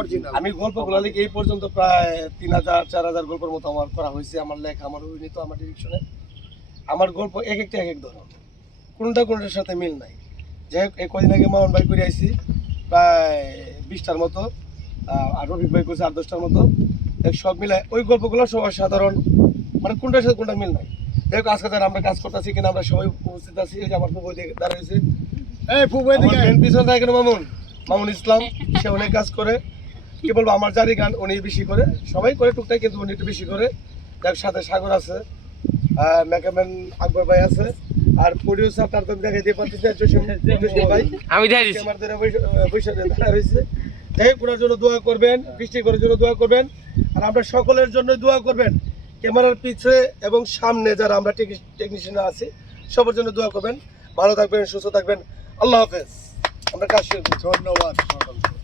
Original আমি গল্পগুলো লিখে এই পর্যন্ত প্রায় তিন হাজার চার হাজার গল্পের মতো আমার করা হয়েছে আমার লেখা আমার অভিনীত আমার ডিরেকশনে আমার গল্প এক একটা এক এক ধরনের। কোনটা কোনটার সাথে মিল নাই। যাই হোক এই কদিন আগে মামন ভাই করে আইছি প্রায় বিশটার মতো আর রফিক ভাই করছে আট দশটার মতো। সব মিলায় ওই গল্পগুলো সবার সাধারণ। মানে কোনটার সাথে কোনটা মিল নাই। যাই হোক আজকে যারা আমরা কাজ করতেছি কিনা আমরা সবাই উপস্থিত আছি। যে আমার দিয়ে দাঁড়িয়েছে এই ফুবু আমার এদিকে পিছনে থাকে মামুন। মামুন ইসলাম সে অনেক কাজ করে। কি বলব আমার জারি গান উনি বেশি করে। সবাই করে টুকটাক কিন্তু উনি একটু বেশি করে। যার সাথে সাগর আছে মেকাম্যান আকবর ভাই আছে আর প্রডিউসার তার তো দেখে দিয়ে জসিম ভাই। আমি দেখাই দাঁড়া রয়েছে। যাই জন্য দোয়া করবেন বৃষ্টি করার জন্য দোয়া করবেন আর আমরা সকলের জন্য দোয়া করবেন। ক্যামেরার পিছে এবং সামনে যারা আমরা টেকনিশিয়ান আছি সবার জন্য দোয়া করবেন। ভালো থাকবেন সুস্থ থাকবেন। আল্লাহ হাফেজ। আমরা কাজ শুরু করি। ধন্যবাদ সকলকে